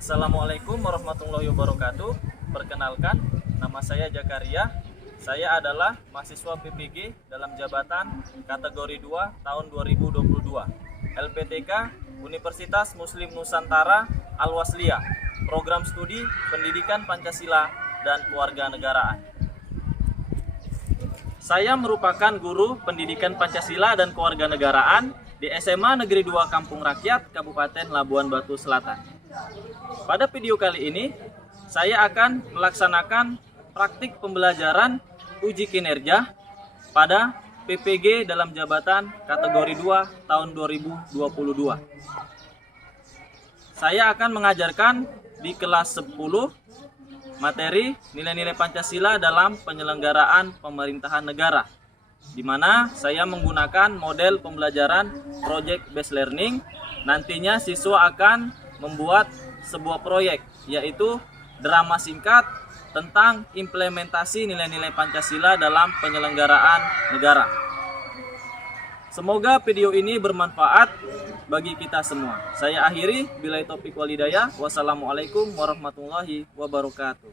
Assalamualaikum warahmatullahi wabarakatuh. Perkenalkan, nama saya Jakaria. Saya adalah mahasiswa PPG dalam jabatan kategori 2 tahun 2022. LPTK Universitas Muslim Nusantara Al-Wasliyah. Program Studi Pendidikan Pancasila dan Kewarganegaraan. Saya merupakan guru Pendidikan Pancasila dan Kewarganegaraan di SMA Negeri 2 Kampung Rakyat, Kabupaten Labuan Batu Selatan. Pada video kali ini, saya akan melaksanakan praktik pembelajaran uji kinerja pada PPG dalam jabatan kategori 2 tahun 2022. Saya akan mengajarkan di kelas 10 materi nilai-nilai Pancasila dalam penyelenggaraan pemerintahan negara, di mana saya menggunakan model pembelajaran project based learning. Nantinya siswa akan membuat sebuah proyek, yaitu drama singkat tentang implementasi nilai-nilai Pancasila dalam penyelenggaraan negara. Semoga video ini bermanfaat bagi kita semua. Saya akhiri, billahi taufik wal hidayah. Wassalamualaikum warahmatullahi wabarakatuh.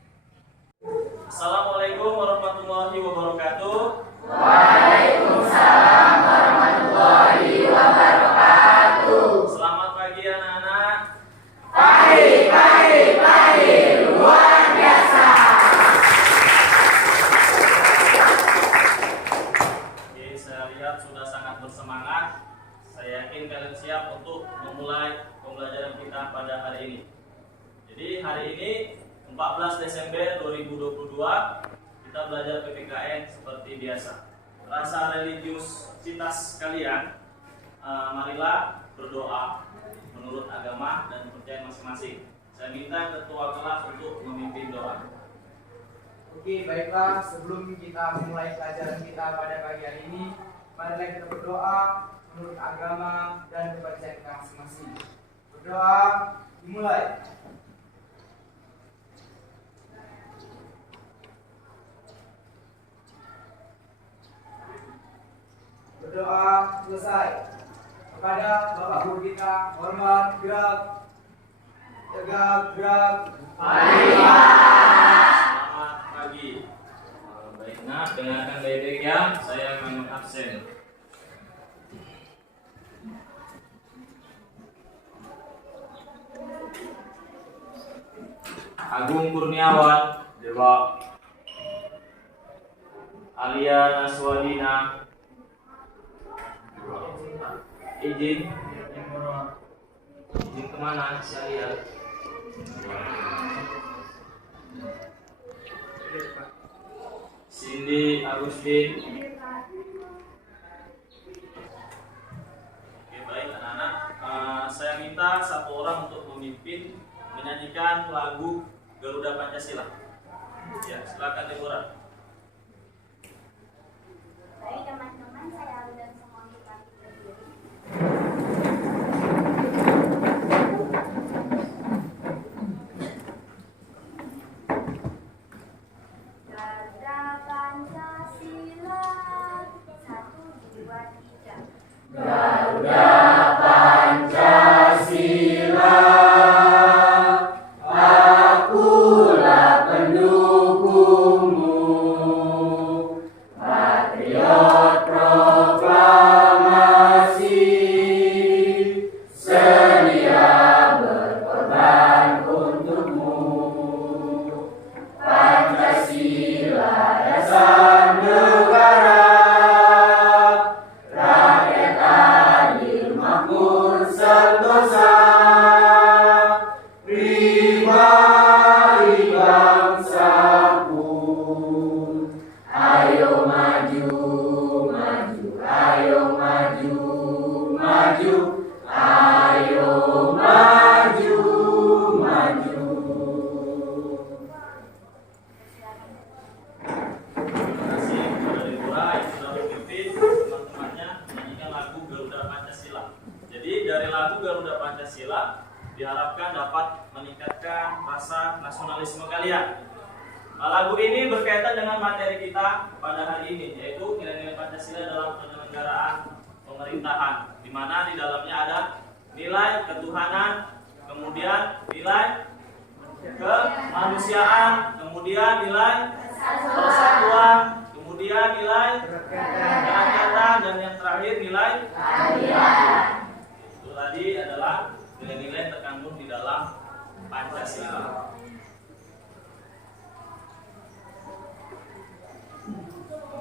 Assalamualaikum warahmatullahi wabarakatuh. Waalaikumsalam warahmatullahi wabarakatuh. Selamat pagi anak-anak. Pagi, luar biasa. Oke, saya lihat sudah sangat bersemangat. Saya yakin kalian siap untuk memulai pembelajaran kita pada hari ini. Jadi hari ini 14 Desember 2022 kita belajar PPKN seperti biasa. Rasa religiusitas kalian, marilah berdoa menurut agama dan kepercayaan masing-masing. Saya minta ketua kelas untuk memimpin doa. Oke, baiklah, sebelum kita memulai pelajaran kita pada pagi hari ini, marilah kita berdoa menurut agama dan kepercayaan kita masing-masing. Berdoa dimulai. Berdoa selesai. Kepada Bapak Guru kita, hormat, gerak, tegak, gerak. Selamat pagi. Baik, nah, dengarkan baik-baik ya. Saya akan mengabsen. Agung Kurniawan, Dewa. Alia Naswadina, izin kemana saya? Cindy Agustin. Oke, baik anak-anak, saya minta satu orang untuk memimpin menyanyikan lagu Garuda Pancasila. Ya, silakan Deborah. Baik teman-teman, saya undang semua untuk berdiri. Garuda Pancasila, 1, 2, 3. Garuda Pancasila, akulah pendukungmu. Patriot proklamasi, sedia berkorban untukmu. Pancasila dasar negara, rakyat adil makmur sentosa, pribadi bangsa pun. Ayo maju, maju, ayo maju, maju, ayo maju, maju. Terima kasih kepada Deborah yang sudah memimpin teman-temannya menyanyikan lagu Garuda Pancasila. Jadi dari lagu Garuda Pancasila diharapkan dapat meningkatkan rasa nasionalisme kalian. Lagu ini berkaitan dengan materi kita pada hari ini, yaitu nilai-nilai Pancasila dalam penyelenggaraan pemerintahan, di mana di dalamnya ada nilai ketuhanan, kemudian nilai kemanusiaan, kemudian nilai persatuan, kemudian nilai kerakyatan, dan yang terakhir nilai keadilan. Itu tadi adalah nilai-nilai terkandung di dalam Pancasila.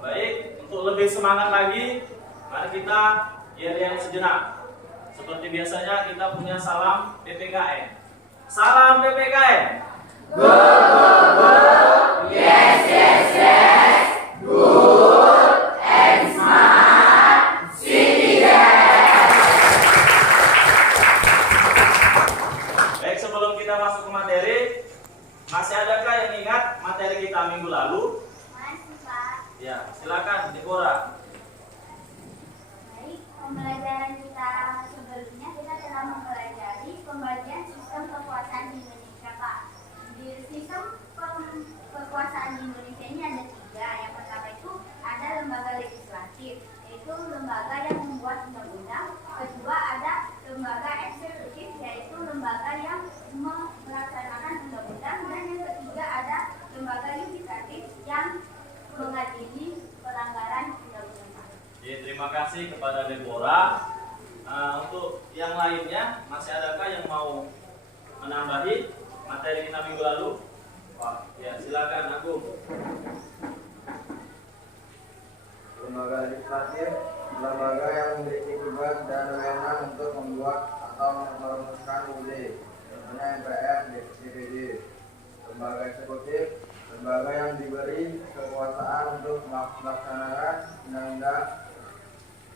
Baik, untuk lebih semangat lagi, mari kita yel-yel sejenak. Seperti biasanya kita punya salam PPKN. Salam PPKN. Go, go, go. Yes, yes, yes. Good and smart citizen. Baik, sebelum kita masuk ke materi, masih adakah yang ingat materi kita minggu lalu? Masih, Pak. Ya, silakan Deborah. Baik, pembelajaran kita sebelumnya kita telah mempelajari pembagian sistem kekuasaan di Indonesia, Pak. Di sistem kekuasaan di Indonesia ini ada 3. Yang pertama itu ada lembaga legislatif, yaitu lembaga yang membuat undang-undang. Kedua ada lembaga eksekutif, yaitu lembaga yang melaksanakan undang-undang. Dan yang ketiga ada lembaga yudikatif yang mengadili pelanggaran undang-undang. Ya, terima kasih kepada Deborah. Untuk yang lainnya, masih adakah yang mau menambahi materi kita minggu lalu? Pak, ya silakan Agung. Lembaga legislatif, lembaga yang memiliki tugas dan wewenang untuk membuat atau merumuskan UUD, contohnya MPR, DPD. Lembaga eksekutif, lembaga yang diberi kekuasaan untuk melaksanakan undang-undang,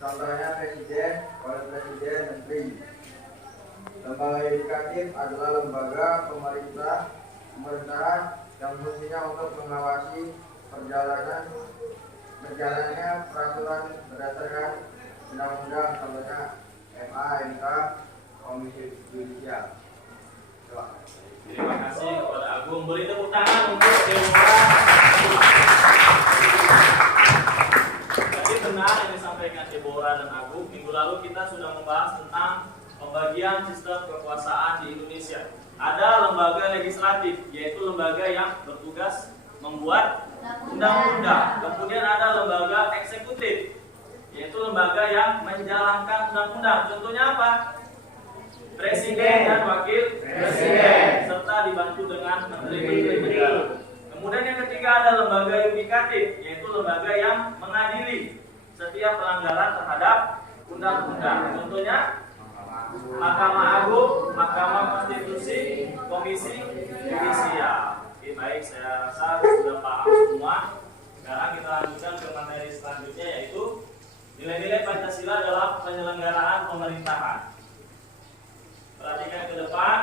contohnya presiden, wakil presiden, menteri. Lembaga yudikatif adalah lembaga pemerintahan yang fungsinya untuk mengawasi berjalannya peraturan berdasarkan undang-undang, contohnya MA, MK, Komisi Yudisial. Terima kasih kepada Agung. Beri tepuk tangan untuk Deborah. Jadi benar yang disampaikan Deborah dan Agung. Minggu lalu kita sudah membahas tentang pembagian sistem kekuasaan di Indonesia. Ada lembaga legislatif, yaitu lembaga yang bertugas membuat undang-undang. Kemudian ada lembaga eksekutif, yaitu lembaga yang menjalankan undang-undang. Contohnya apa? Presiden dan wakil presiden, serta dibantu dengan menteri-menteri negara. Kemudian yang ketiga ada lembaga yudikatif, yaitu lembaga yang mengadili setiap pelanggaran terhadap undang-undang. Contohnya Mahkamah Agung, Mahkamah Konstitusi, Komisi Yudisial. Oke, baik, saya rasa sudah paham semua. Sekarang kita lanjutkan ke materi selanjutnya, yaitu nilai-nilai Pancasila dalam penyelenggaraan pemerintahan. Perhatikan ke depan,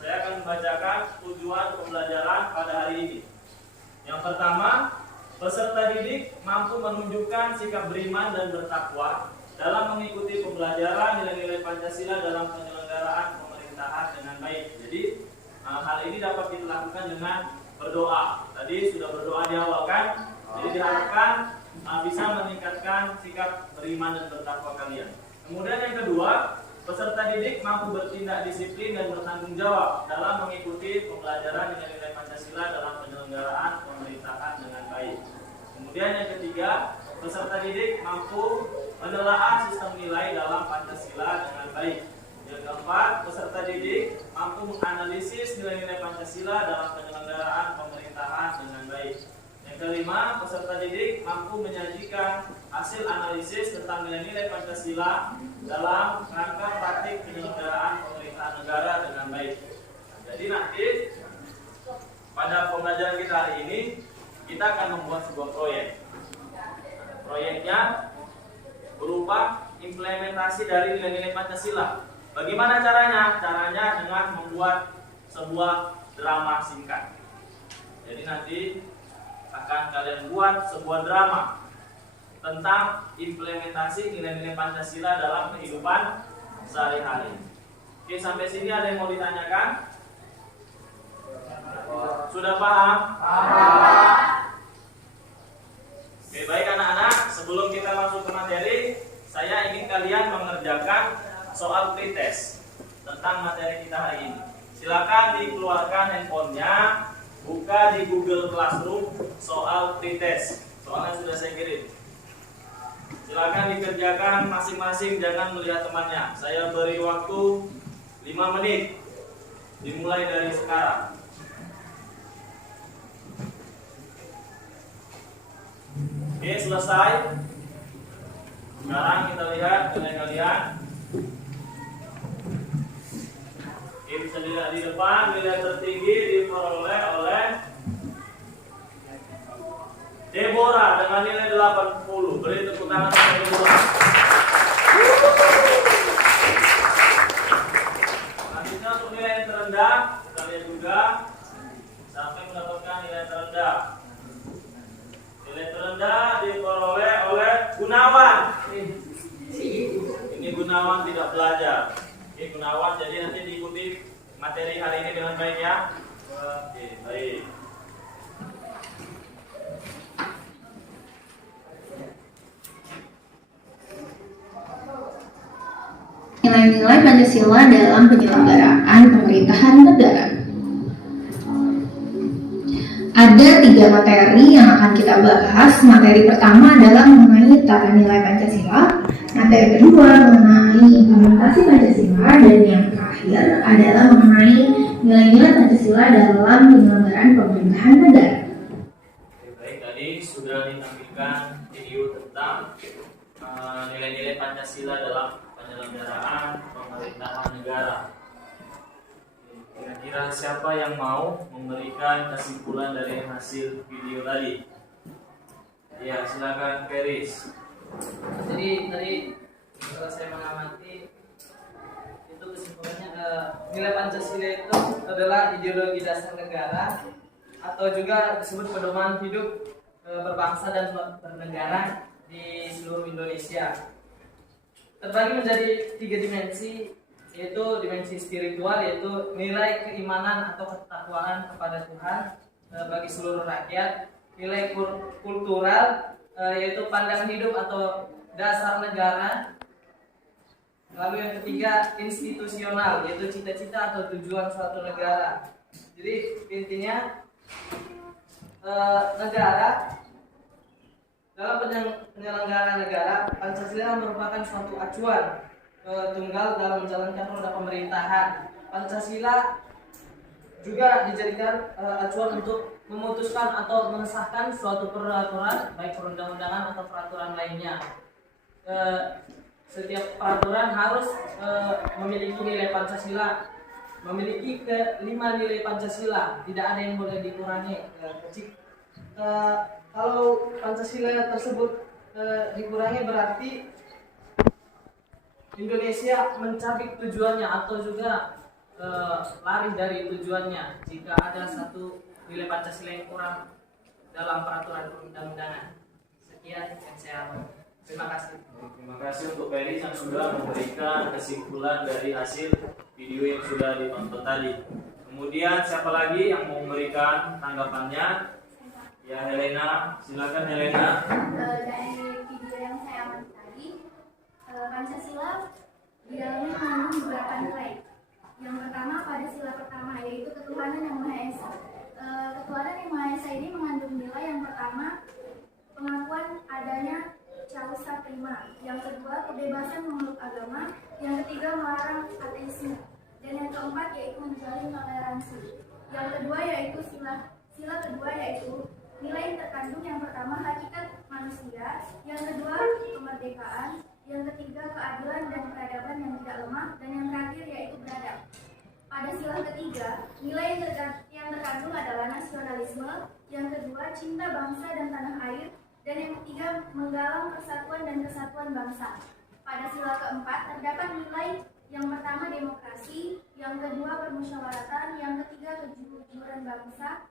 saya akan membacakan tujuan pembelajaran pada hari ini. Yang pertama, peserta didik mampu menunjukkan sikap beriman dan bertakwa dalam mengikuti pembelajaran nilai-nilai Pancasila dalam penyelenggaraan pemerintahan dengan baik. Jadi hal ini dapat kita lakukan dengan berdoa. Tadi sudah berdoa di awal kan? Jadi diharapkan bisa meningkatkan sikap beriman dan bertakwa kalian. Kemudian yang kedua, peserta didik mampu bertindak disiplin dan bertanggung jawab dalam mengikuti pembelajaran nilai-nilai Pancasila dalam penyelenggaraan pemerintahan dengan baik. Kemudian yang ketiga, peserta didik mampu menelaah sistem nilai dalam Pancasila dengan baik. Yang keempat, peserta didik mampu menganalisis nilai-nilai Pancasila dalam penyelenggaraan pemerintahan dengan baik. Yang kelima, peserta didik mampu menyajikan hasil analisis tentang nilai-nilai Pancasila dalam rangka praktik penyelenggaraan pemerintahan negara dengan baik. Jadi nanti pada pembelajaran kita hari ini kita akan membuat sebuah proyek. Proyeknya berupa implementasi dari nilai-nilai Pancasila. Bagaimana caranya? Caranya dengan membuat sebuah drama singkat. Jadi nanti akan kalian buat sebuah drama tentang implementasi nilai-nilai Pancasila dalam kehidupan sehari-hari. Oke, sampai sini ada yang mau ditanyakan? Sudah paham? Oke, baik anak-anak, sebelum kita masuk ke materi, saya ingin kalian mengerjakan soal pretest tentang materi kita hari ini. Silakan dikeluarkan handphonenya, buka di Google Classroom soal pretest. Soalnya sudah saya kirim. Silakan dikerjakan masing-masing, jangan melihat temannya. Saya beri waktu 5 menit. Dimulai dari sekarang. Oke, selesai. Sekarang kita lihat nilai kalian. Oke, bisa dilihat di depan, nilai tertinggi diperoleh oleh Deborah dengan nilai 80. Beri tepuk tangan untuk Deborah. Selanjutnya untuk nilai yang terendah, kita lihat juga sampai mendapatkan nilai terendah. Nilai terendah diperoleh oleh Gunawan. Ini Gunawan tidak belajar. Oke, Gunawan, jadi nanti diikuti materi hari ini dengan baik ya. Oke, baik. Nilai-nilai Pancasila dalam penyelenggaraan pemerintahan negara. Ada 3 materi yang akan kita bahas. Materi pertama adalah mengenai tata nilai Pancasila, materi kedua mengenai implementasi Pancasila, dan yang terakhir adalah mengenai nilai-nilai Pancasila dalam penyelenggaraan pemerintahan negara. Baik, tadi sudah ditampilkan video tentang nilai-nilai Pancasila dalam penyelenggaraan pemerintahan negara. Kira-kira siapa yang mau memberikan kesimpulan dari hasil video tadi? Ya, silakan Feris. Jadi tadi kalau saya mengamati itu kesimpulannya nilai Pancasila itu adalah ideologi dasar negara atau juga disebut pedoman hidup berbangsa dan bernegara di seluruh Indonesia. Terbagi menjadi 3 dimensi, yaitu dimensi spiritual, yaitu nilai keimanan atau ketakwaan kepada Tuhan bagi seluruh rakyat. Nilai kultural, yaitu pandangan hidup atau dasar negara. Lalu yang ketiga institusional, yaitu cita-cita atau tujuan suatu negara. Jadi intinya negara dalam penyelenggaraan negara, Pancasila merupakan suatu acuan tunggal dalam menjalankan roda pemerintahan. Pancasila juga dijadikan acuan untuk memutuskan atau mengesahkan suatu peraturan, baik perundang-undangan atau peraturan lainnya. Setiap peraturan harus memiliki nilai Pancasila, memiliki ke 5 nilai Pancasila, tidak ada yang boleh dikurangi. Kalau Pancasila tersebut dikurangi, berarti Indonesia mencabik tujuannya atau juga lari dari tujuannya jika ada satu nilai Pancasila yang kurang dalam peraturan perundang-undangan. Sekian yang saya mau. Terima kasih. Terima kasih untuk Feris yang sudah memberikan kesimpulan dari hasil video yang sudah ditonton tadi. Kemudian siapa lagi yang mau memberikan tanggapannya? Ya, Helena, silakan Helena. Dari video yang saya amati tadi, Pancasila di dalamnya mengandung beberapa nilai. Yang pertama pada sila pertama, yaitu ketuhanan yang Maha Esa. Ketuhanan yang Maha Esa ini mengandung nilai yang pertama pengakuan adanya Causa Prima, yang kedua kebebasan memeluk agama, yang ketiga melarang ateisme, dan yang keempat yaitu menjalin toleransi. Yang kedua yaitu sila kedua yaitu nilai yang terkandung, yang pertama hakikat manusia, yang kedua kemerdekaan, yang ketiga keadilan dan peradaban yang tidak lemah, dan yang terakhir yaitu beradab. Pada sila ketiga, nilai yang terkandung adalah nasionalisme, yang kedua cinta bangsa dan tanah air, dan yang ketiga menggalang persatuan dan kesatuan bangsa. Pada sila keempat terdapat nilai yang pertama demokrasi, yang kedua permusyawaratan, yang ketiga kejujuran bangsa,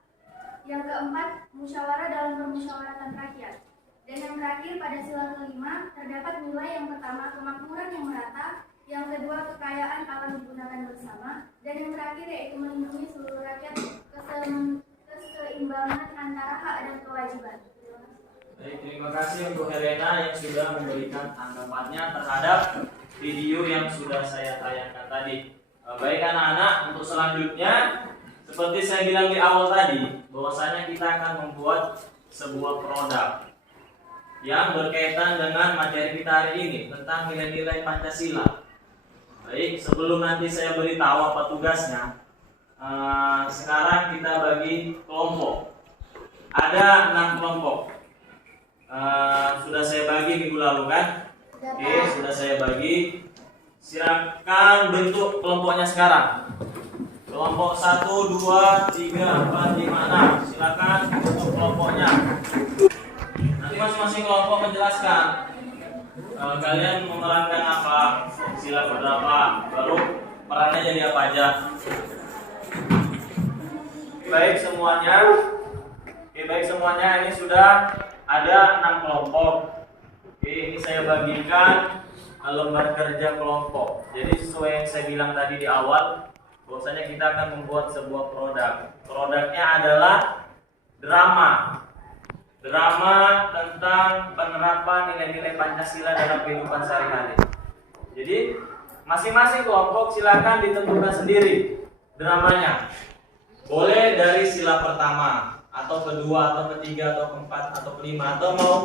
yang keempat musyawarah dalam permusyawaratan rakyat, dan yang terakhir pada sila kelima terdapat nilai yang pertama kemakmuran yang merata, yang kedua kekayaan alam digunakan bersama, dan yang terakhir yaitu melindungi seluruh rakyat keseimbangan antara hak dan kewajiban. Baik, terima kasih untuk Helena yang sudah memberikan tanggapannya terhadap video yang sudah saya tayangkan tadi. Baik anak-anak, untuk selanjutnya seperti saya bilang di awal tadi, bahwasanya kita akan membuat sebuah produk yang berkaitan dengan materi kita hari ini tentang nilai-nilai Pancasila. Baik, sebelum nanti saya beritahu apa tugasnya, sekarang kita bagi kelompok. Ada 6 kelompok. Sudah saya bagi minggu lalu kan? Oke, sudah saya bagi. Silakan bentuk kelompoknya sekarang. Kelompok 1, 2, 3, 4, 5, 6. Silakan bentuk kelompoknya. Nanti masing-masing kelompok menjelaskan kalian memerankan apa, sila berapa, baru perannya jadi apa aja. Baik semuanya, ini sudah ada 6 kelompok. Oke, ini saya bagikan lembar kerja kelompok. Jadi sesuai yang saya bilang tadi di awal, bahwasanya kita akan membuat sebuah produk. Produknya adalah drama tentang penerapan nilai-nilai Pancasila dalam kehidupan sehari-hari. Jadi masing-masing kelompok silakan ditentukan sendiri dramanya. Boleh dari sila pertama, atau kedua, atau ketiga, atau keempat, atau kelima, atau mau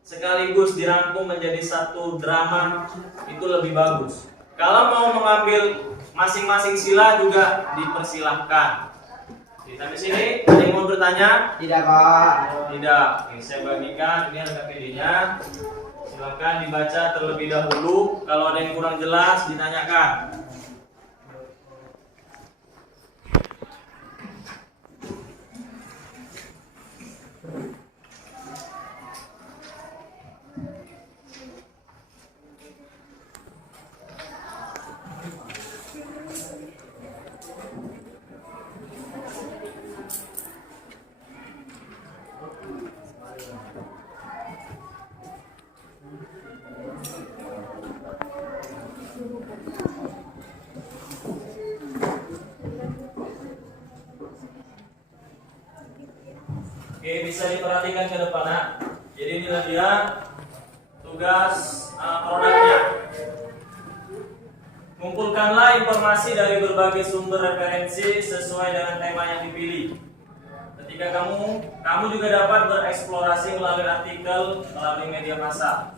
sekaligus dirangkum menjadi satu drama, itu lebih bagus. Kalau mau mengambil masing-masing sila juga dipersilahkan. Sampai sini, ada yang mau bertanya? Tidak, Pak. Tidak. Oke, saya bagikan. Ini ada KPD-nya. Silakan dibaca terlebih dahulu. Kalau ada yang kurang jelas, ditanyakan. Oke, bisa diperhatikan ke depan, nak. Jadi inilah dia tugas produknya. Kumpulkanlah informasi dari berbagai sumber referensi sesuai dengan tema yang dipilih. Ketika kamu juga dapat bereksplorasi melalui artikel, melalui media massa.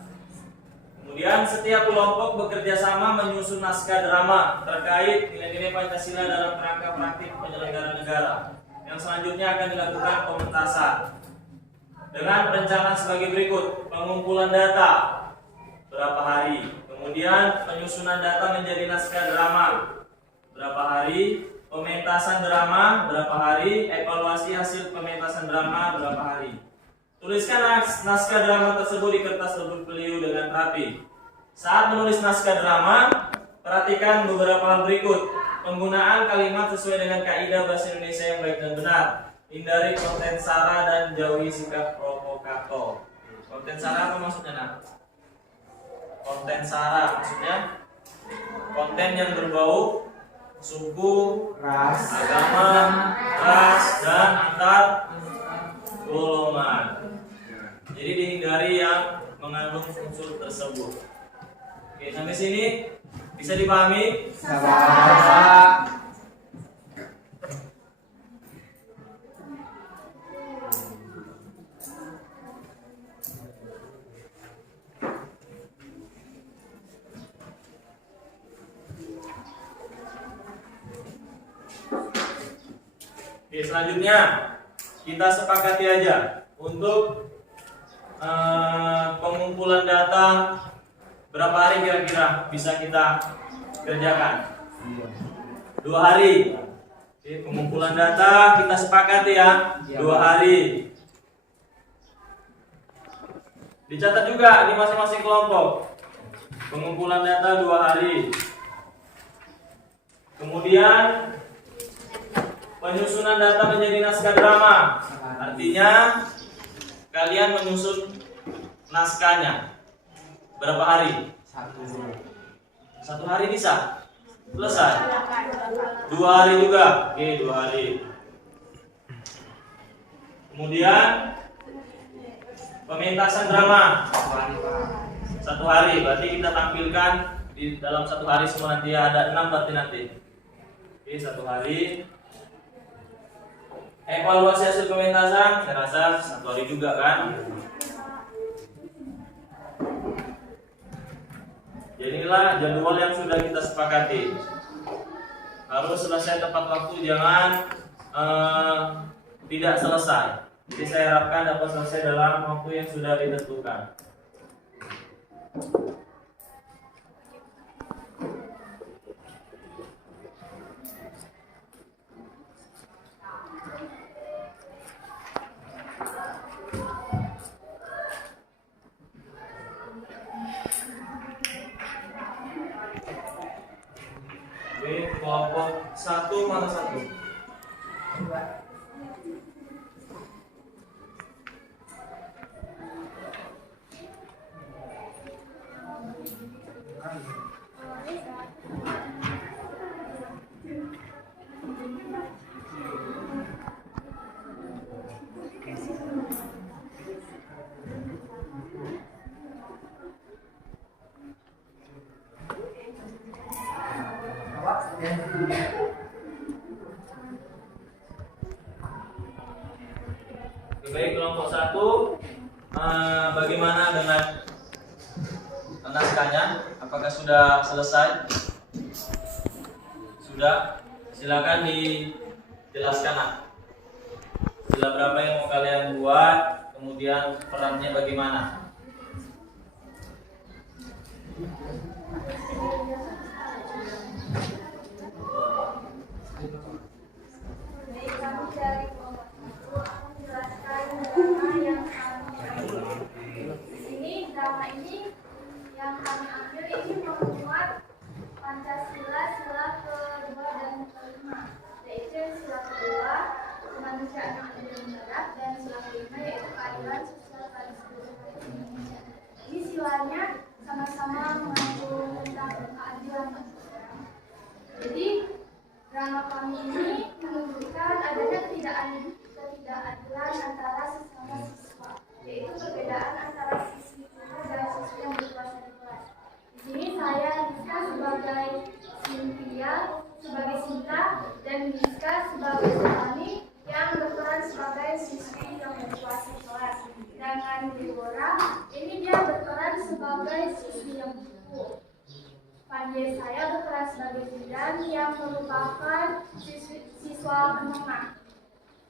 Kemudian setiap kelompok bekerja sama menyusun naskah drama terkait nilai-nilai Pancasila dalam kerangka praktik penyelenggaraan negara. Yang selanjutnya akan dilakukan pementasan dengan perencanaan sebagai berikut: pengumpulan data berapa hari, kemudian penyusunan data menjadi naskah drama berapa hari, pementasan drama berapa hari, evaluasi hasil pementasan drama berapa hari. Tuliskan naskah drama tersebut di kertas berpeliu dengan rapi. Saat menulis naskah drama, perhatikan beberapa hal berikut. Penggunaan kalimat sesuai dengan kaidah bahasa Indonesia yang baik dan benar. Hindari konten sara dan jauhi sikap provokator. Konten sara apa maksudnya, nak? Konten sara maksudnya konten yang berbau suku, Ras. agama, ras, dan antar golongan. Jadi dihindari yang mengandung unsur tersebut. Oke, sampai sini bisa dipahami? Sabar. Oke, selanjutnya kita sepakati aja untuk pengumpulan data. Berapa hari kira-kira bisa kita kerjakan? 2 hari. Oke, pengumpulan data kita sepakati ya, 2 hari. Dicatat juga di masing-masing kelompok. Pengumpulan data 2 hari. Kemudian penyusunan data menjadi naskah drama. Artinya kalian menyusun naskahnya. Berapa hari? 1 hari bisa? Selesai? 2 hari juga? Oke, 2 hari. Kemudian pementasan drama 1 hari. Berarti kita tampilkan di dalam 1 hari semua, nanti ada 6 berarti nanti. Oke, 1 hari. Evaluasi hasil pementasan, saya rasa 1 hari juga kan. Inilah jadwal yang sudah kita sepakati. Harus selesai tepat waktu, jangan tidak selesai. Jadi saya harapkan dapat selesai dalam waktu yang sudah ditentukan. Oke, kelompok 1 mana 1? Oke, baik, kelompok 1, bagaimana dengan naskahnya? Apakah sudah selesai? Sudah? Silakan dijelaskan. Sila berapa yang mau kalian buat, kemudian perannya bagaimana? Baik, kami dari kelompok 1 akan menjelaskan drama yang kami ambil. Di sini drama ini yang kami ambil ini memuat Pancasila sila kedua dan kelima, yaitu sila kedua kemanusiaan yang adil dan beradab, dan sila kelima yaitu keadilan sosial bagi seluruh rakyat Indonesia. Ini silanya sama-sama mengandung tentang keadilan. Jadi drama kami ini menunjukkan adanya ketidakadilan antara sesama siswa, yaitu perbedaan antara siswi guru dan siswi yang berkuasa di kelas. Di sini saya Rizka sebagai Cynthia, sebagai Sinta, dan Rizka sebagai Sultani yang berperan sebagai siswi yang berkuasa di kelas. Dengan Deborah, ini dia berperan sebagai siswi yang buku. Panji saya berperan sebagai Zidan yang merupakan siswa menengah.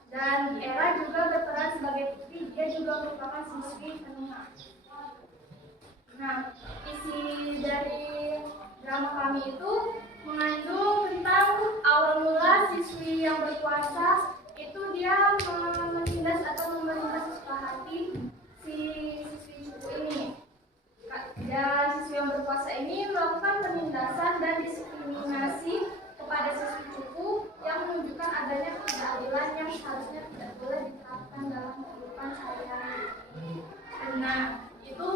Dan Era juga berperan sebagai Putri, dia juga merupakan siswi menengah. Nah, isi dari drama kami itu mengandung tentang awal mula siswi yang berkuasa itu dia menindas atau memerintah sesuka hati si siswi cupu ini. Dan siswi yang berkuasa ini melakukan penindasan dan diskriminasi kepada siswi cupu yang menunjukkan adanya ketidakadilan yang seharusnya tidak boleh diterapkan dalam kehidupan sehari-hari. Nah, itu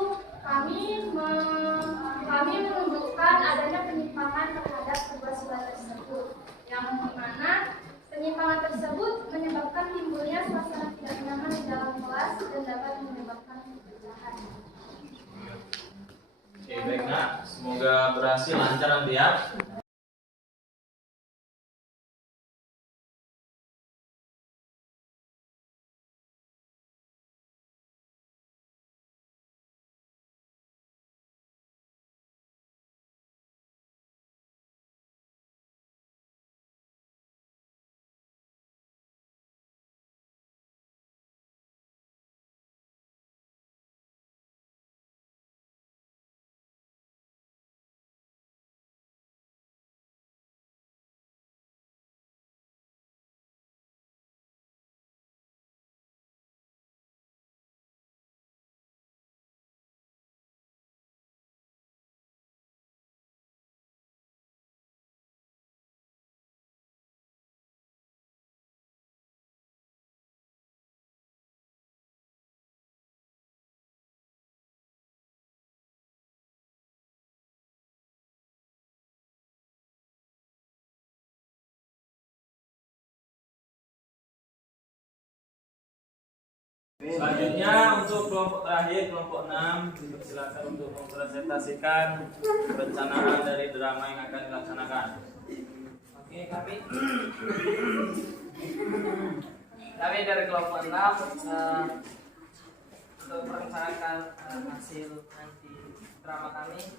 kami menunjukkan adanya penyimpangan terhadap kedua sila tersebut, yang mana penyimpangan tersebut menyebabkan timbulnya suasana tidak nyaman di dalam kelas dan dapat menyebabkan perpecahan. Oke, baik nak, semoga berhasil, lancar nanti ya. Selanjutnya untuk kelompok terakhir, kelompok 6, silakan untuk mempresentasikan perencanaan dari drama yang akan dilaksanakan. Oke, Oke, kami dari kelompok 6 untuk merencanakan hasil nanti drama kami.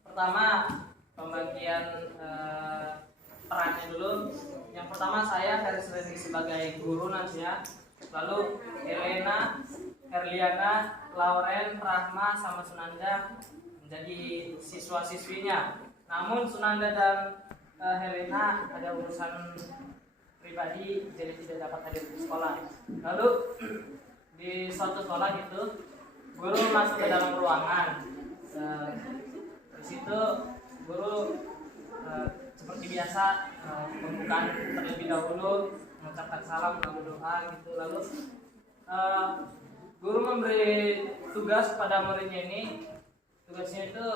Pertama, pembagian perannya dulu. Yang pertama saya Haris Reni sebagai guru nantinya. Lalu Helena, Herliana, Lauren, Rahma, sama Sunanda menjadi siswa-siswinya. Namun Sunanda dan Helena ada urusan pribadi jadi tidak dapat hadir di sekolah. Lalu di suatu sekolah itu guru masuk ke dalam ruangan. Di situ guru seperti biasa pembukaan terlebih dahulu, mengucapkan salam lalu doa gitu. Lalu guru memberi tugas pada muridnya ini. Tugasnya itu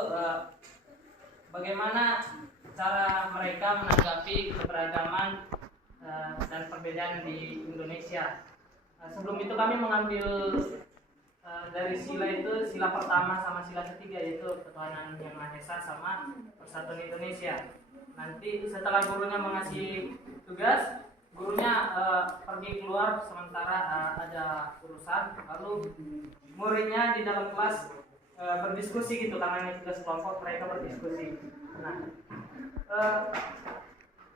bagaimana cara mereka menanggapi keberagaman dan perbedaan di Indonesia. Sebelum itu kami mengambil dari sila itu, sila pertama sama sila ketiga, yaitu ketuhanan yang Maha Esa sama persatuan Indonesia. Nanti setelah gurunya mengasih tugas, gurunya pergi keluar sementara ada urusan, lalu muridnya di dalam kelas berdiskusi gitu, karena ini tugas kelompok, mereka berdiskusi. Nah,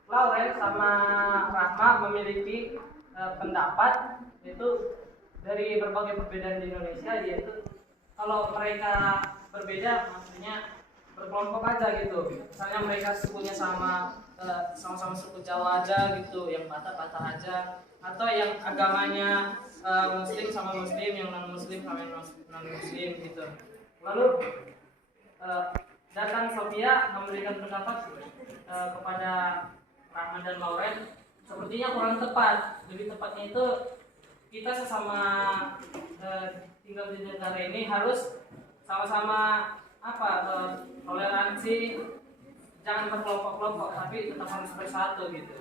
Lauren sama Rahma memiliki pendapat itu dari berbagai perbedaan di Indonesia, yaitu kalau mereka berbeda maksudnya berkelompok aja gitu. Misalnya mereka sukunya sama-sama suku Jawa aja gitu, yang Batak aja, atau yang agamanya Muslim sama Muslim, yang non Muslim sama non Muslim gitu. Lalu datang Sophia memberikan pendapat kepada Rahman dan Lauren, sepertinya kurang tepat. Lebih tepatnya itu kita sesama tinggal di negara ini harus sama-sama toleransi, jangan berkelompok-kelompok, tapi tetap harus bersatu gitu.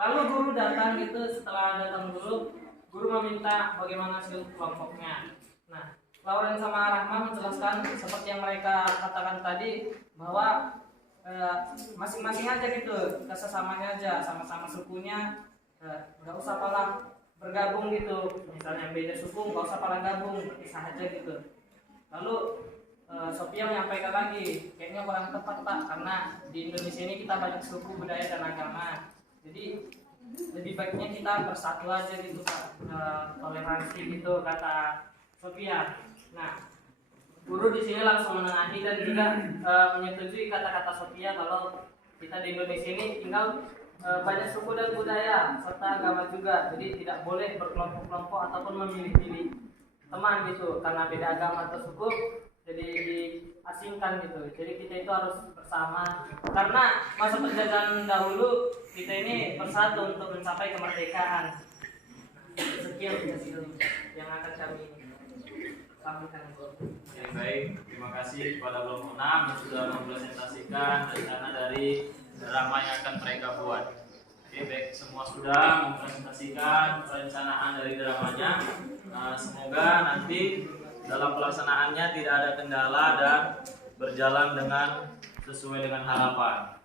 Lalu guru datang gitu, setelah datang guru meminta bagaimana hasil kelompoknya. Nah, Lauren sama Rahma menjelaskan seperti yang mereka katakan tadi, bahwa masing-masing aja gitu, kita sesamanya aja, sama-sama sukunya, nggak usah palang bergabung gitu. Misalnya yang beda suku nggak usah palang gabung, pisah aja gitu. Lalu Sophia menyampaikan lagi, kayaknya kurang tepat Pak, karena di Indonesia ini kita banyak suku, budaya dan agama. Jadi lebih baiknya kita bersatu aja gitu Pak, toleransi gitu, kata Sophia. Nah, guru di sini langsung menengahi dan juga menyetujui kata-kata Sophia kalau kita di Indonesia ini tinggal banyak suku dan budaya serta agama juga, jadi tidak boleh berkelompok-kelompok ataupun memilih-pilih teman gitu karena beda agama atau suku, jadi diasingkan gitu. Jadi kita itu harus bersama, karena masa penjajahan dahulu kita ini bersatu untuk mencapai kemerdekaan. Sekian yang akan kami sampaikan. Baik, terima kasih kepada kelompok 6 yang sudah mempresentasikan rencana dari drama yang akan mereka buat. Oke, baik, semua sudah mempresentasikan perencanaan dari dramanya. Semoga nanti dalam pelaksanaannya tidak ada kendala dan berjalan dengan sesuai dengan harapan.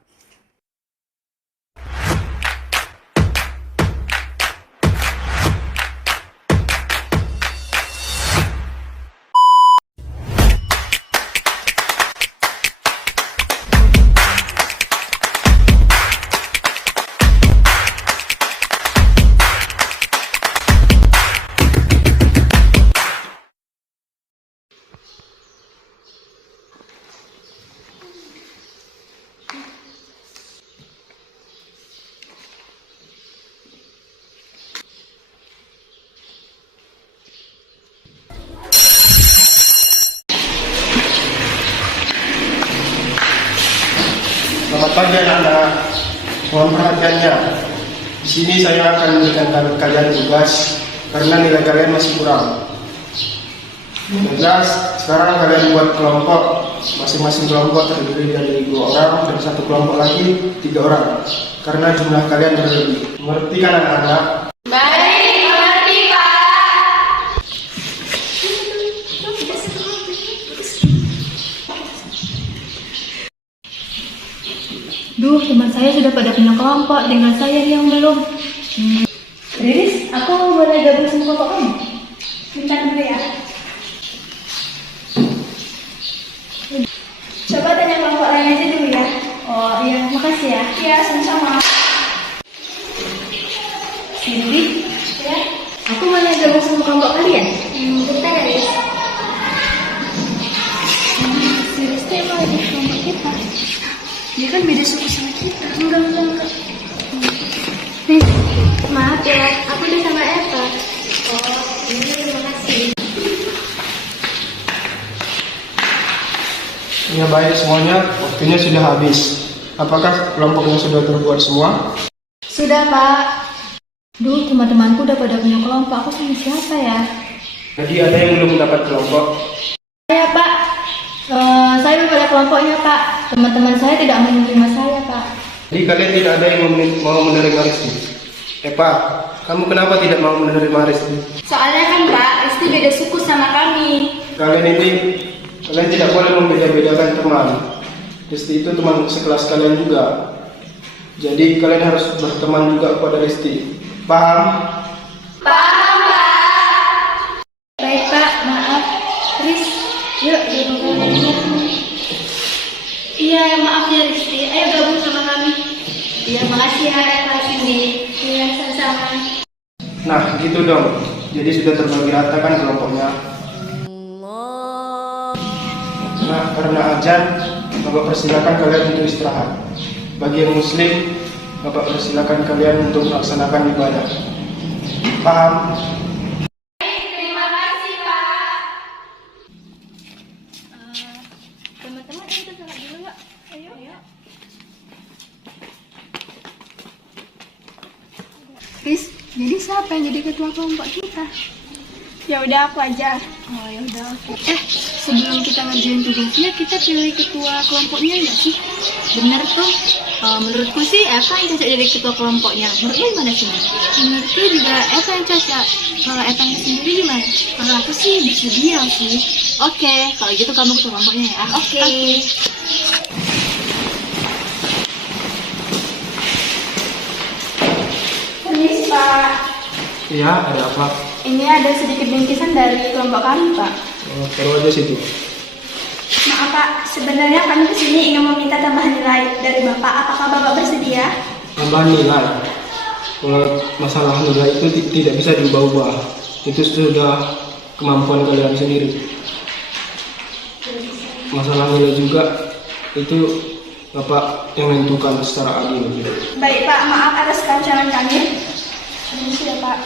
Selamat pagi anak-anak, mohon perhatiannya. Di sini saya akan memberikan kalian tugas karena nilai kalian masih kurang. Sekarang kalian buat kelompok, masing-masing kelompok terdiri dari 2 orang dan satu kelompok lagi 3 orang. Karena jumlah kalian berlebih. Mengerti kan anak-anak? Baik, mengerti Pak. Duh, teman saya sudah pada punya kelompok, tinggal saya yang belum. Riris, aku boleh gabung sama kelompok kamu? Bentar dulu ya. Coba tanya kelompok lain aja dulu ya. Oh iya, makasih ya. Iya, sama-sama. Cindy, Ya, aku boleh gabung sama kelompok kalian? bentar ya, Riz. Si Risti emang ada di kelompok kita. Dia kan beda suku sama kita. Enggak. Maaf ya, aku udah sama Eva. Oh, ini terima kasih. Ya baik semuanya, waktunya sudah habis. Apakah kelompoknya sudah terbuat semua? Sudah, Pak. Duh, teman-temanku udah pada punya kelompok. Aku sama siapa ya? Jadi ada yang belum mendapat kelompok? Saya, Pak. Saya belum ada kelompoknya, Pak. Teman-teman saya tidak mau menerima saya, Pak. Jadi kalian tidak ada yang mau menerima Risti? Eva, kamu kenapa tidak mau menerima Risti? Soalnya kan Pak, Risti beda suku sama kami. Kalian tidak boleh membeda-bedakan teman. Risti itu teman sekelas kalian juga. Jadi kalian harus berteman juga kepada Risti. Paham? Paham, Pak. Baik, Pak. Maaf. Riz, yuk. Iya, maaf ya Risti. Ayo gabung sama kami. Iya, makasih ya, Eva, Cindy. Iya, sama-sama. Nah, gitu dong. Jadi sudah terbagi rata kan kelompoknya. Nah, karena azan, Bapak persilakan kalian untuk istirahat. Bagi yang muslim, Bapak persilakan kalian untuk melaksanakan ibadah. Paham? Terima kasih, Pak. Teman-teman, kita sholat dulu yuk. Ayo. Riz, jadi siapa yang jadi ketua kelompok kita? Ya udah aku aja. Oh ya udah, oke. Sebelum kita ngerjain tugasnya, kita pilih ketua kelompoknya nggak sih? Bener tuh. Menurutku sih Eva yang cocok jadi ketua kelompoknya. Menurutmu gimana sih? Menurutku juga Eva yang cocok. Kalau Eva yang sendiri gimana? Kalau aku sih bersedia sih. Oke, kalau gitu kamu ketua kelompoknya ya. Oke. Permisi, Pak. Iya, ada apa? Ini ada sedikit bingkisan dari kelompok kami, Pak. Taruh aja situ. Maaf, Pak. Sebenarnya kami kesini ingin meminta tambahan nilai dari Bapak. Apakah Bapak bersedia? Tambahan nilai. Masalah nilai itu tidak bisa diubah-ubah. Itu sudah kemampuan kalian sendiri. Masalah nilai juga itu Bapak yang menentukan secara adil. Baik, Pak. Maaf atas kerancangan kami. Permisi ya, Pak.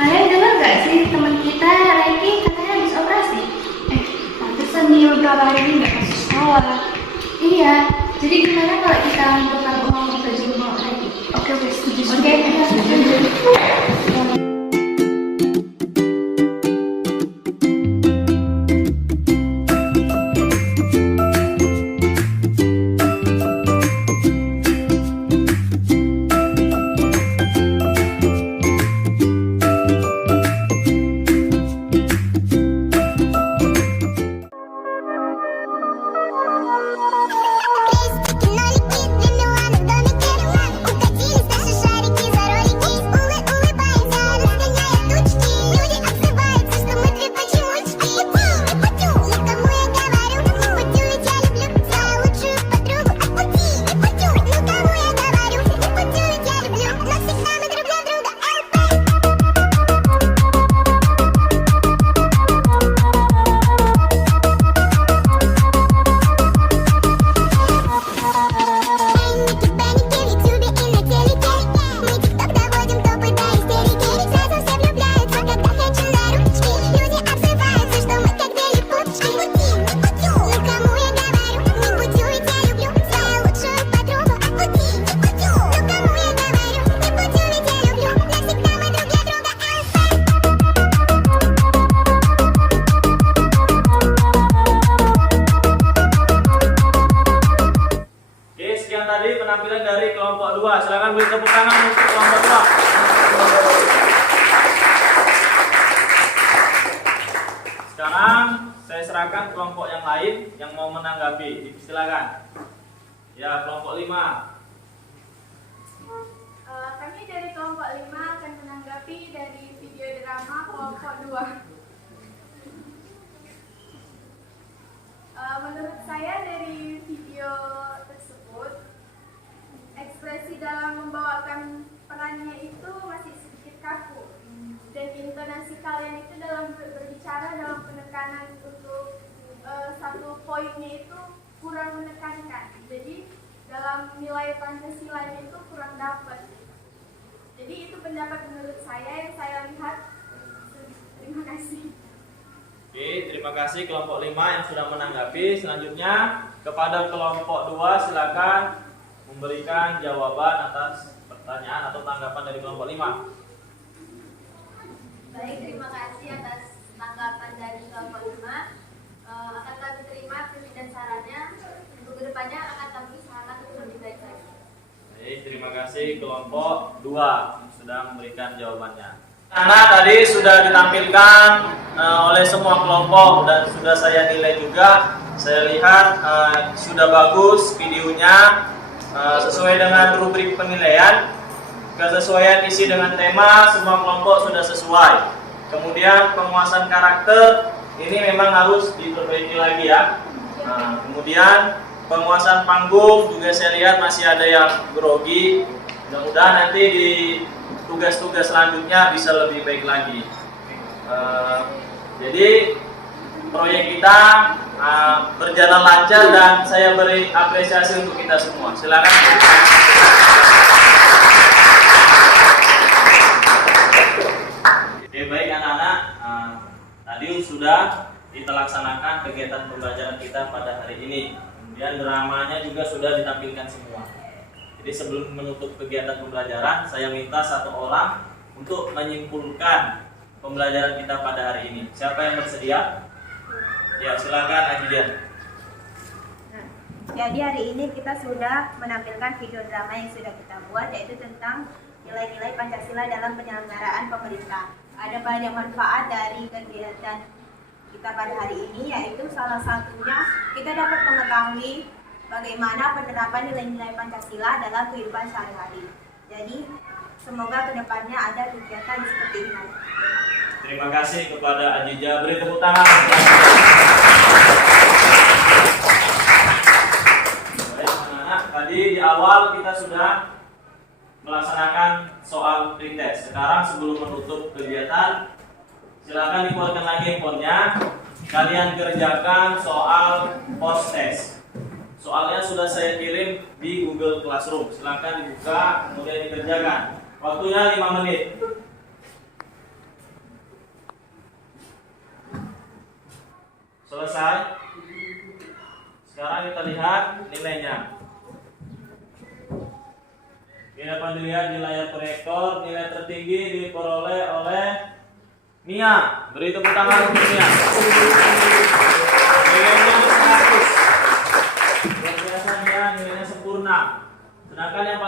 Kalian dengar gak sih teman kita Reiki katanya habis operasi? Pantesan nih beberapa hari ini gak masuk sekolah. Iya, jadi gimana kalau kita menentukan uang untuk jemput Reiki? Oke, setuju. Oke, setuju. Oi, oi, oi. lagi yang mau menanggapi? Silakan. Ya, kelompok 5. Kami dari kelompok 5 akan menanggapi dari video drama kelompok 2. Menurut saya dari video tersebut, ekspresi dalam membawakan perannya itu masih sedikit kaku, dan intonasi kalian itu dalam berbicara, dalam penekanan untuk satu poinnya itu kurang menekankan. Jadi dalam nilai Pancasilanya itu kurang dapat. Jadi itu pendapat menurut saya yang saya lihat. Terima kasih. Oke, terima kasih kelompok 5 yang sudah menanggapi. Selanjutnya kepada kelompok 2, silakan memberikan jawaban atas pertanyaan atau tanggapan dari kelompok 5. Baik, terima kasih atas tanggapan dari kelompok 5. Akan kami terima kritik dan sarannya. Untuk kedepannya akan kami usahakan untuk lebih baik lagi. Baik, terima kasih kelompok 2 yang sudah memberikan jawabannya. Anak tadi sudah ditampilkan oleh semua kelompok dan sudah saya nilai juga. Saya lihat sudah bagus videonya, sesuai dengan rubrik penilaian. Kesesuaian isi dengan tema semua kelompok sudah sesuai. Kemudian penguasaan karakter ini memang harus diperbaiki lagi ya. Kemudian penguasaan panggung juga saya lihat masih ada yang grogi. Mudah-mudahan nanti di tugas-tugas selanjutnya bisa lebih baik lagi. Jadi proyek kita berjalan lancar dan saya beri apresiasi untuk kita semua. Silakan. Oke, baik anak-anak. Tadi sudah kita laksanakan kegiatan pembelajaran kita pada hari ini. Kemudian dramanya juga sudah ditampilkan semua. Jadi sebelum menutup kegiatan pembelajaran, saya minta satu orang untuk menyimpulkan pembelajaran kita pada hari ini. Siapa yang bersedia? Ya, silakan Ajidan. Jadi hari ini kita sudah menampilkan video drama yang sudah kita buat, yaitu tentang nilai-nilai Pancasila dalam penyelenggaraan pemerintah. Ada banyak manfaat dari kegiatan kita pada hari ini, yaitu salah satunya kita dapat mengetahui bagaimana penerapan nilai-nilai Pancasila dalam kehidupan sehari-hari. Jadi, semoga kedepannya ada kegiatan seperti ini. Terima kasih kepada Ajija. Beri tepuk tangan. Baik, anak-anak. Tadi di awal kita sudah melaksanakan soal pretest. Sekarang sebelum menutup kegiatan, silakan dikeluarkan lagi handphonenya. Kalian kerjakan soal post test. Soalnya sudah saya kirim di Google Classroom. Silakan dibuka, kemudian dikerjakan. Waktunya 5 menit. Selesai. Sekarang kita lihat nilainya. Ini dapat dilihat di layar proyektor. Nilai tertinggi diperoleh oleh Mia. Beri tepuk tangan untuk Mia. Nilainya 100. Biasanya nilainya sempurna. Sedangkan yang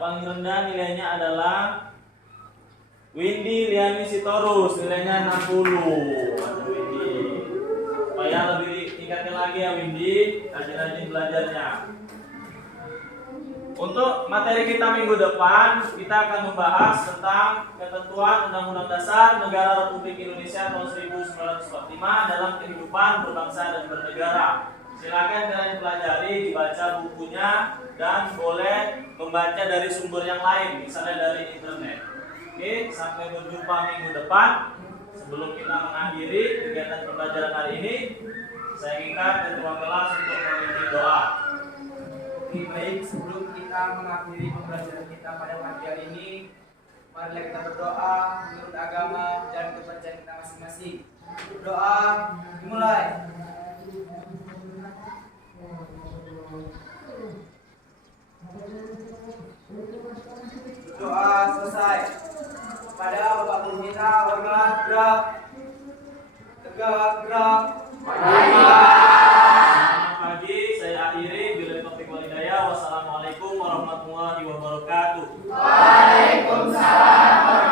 paling rendah nilainya adalah Windy Liani Sitorus, nilainya 60. Windy, supaya lebih tingkatkan lagi ya Windy, rajin-rajin belajarnya. Untuk materi kita minggu depan, kita akan membahas tentang ketentuan Undang-Undang Dasar Negara Republik Indonesia tahun 1945 dalam kehidupan berbangsa dan bernegara. Silakan kalian pelajari, dibaca bukunya, dan boleh membaca dari sumber yang lain, misalnya dari internet. Oke, sampai berjumpa minggu depan. Sebelum kita mengakhiri kegiatan pembelajaran hari ini, saya minta ketua kelas untuk memimpin doa. Oke, baik, sebelum kita mengakhiri pembelajaran kita pada pagi hari ini, marilah kita berdoa menurut agama dan kepercayaan kita masing-masing. Doa dimulai. Doa selesai. Pada Bapak Guru kita hormat gerak, tegak gerak. Selamat pagi, saya akhiri. Bila taufiq wal hidayah. Wassalamualaikum warahmatullahi wabarakatuh. Waalaikumsalam.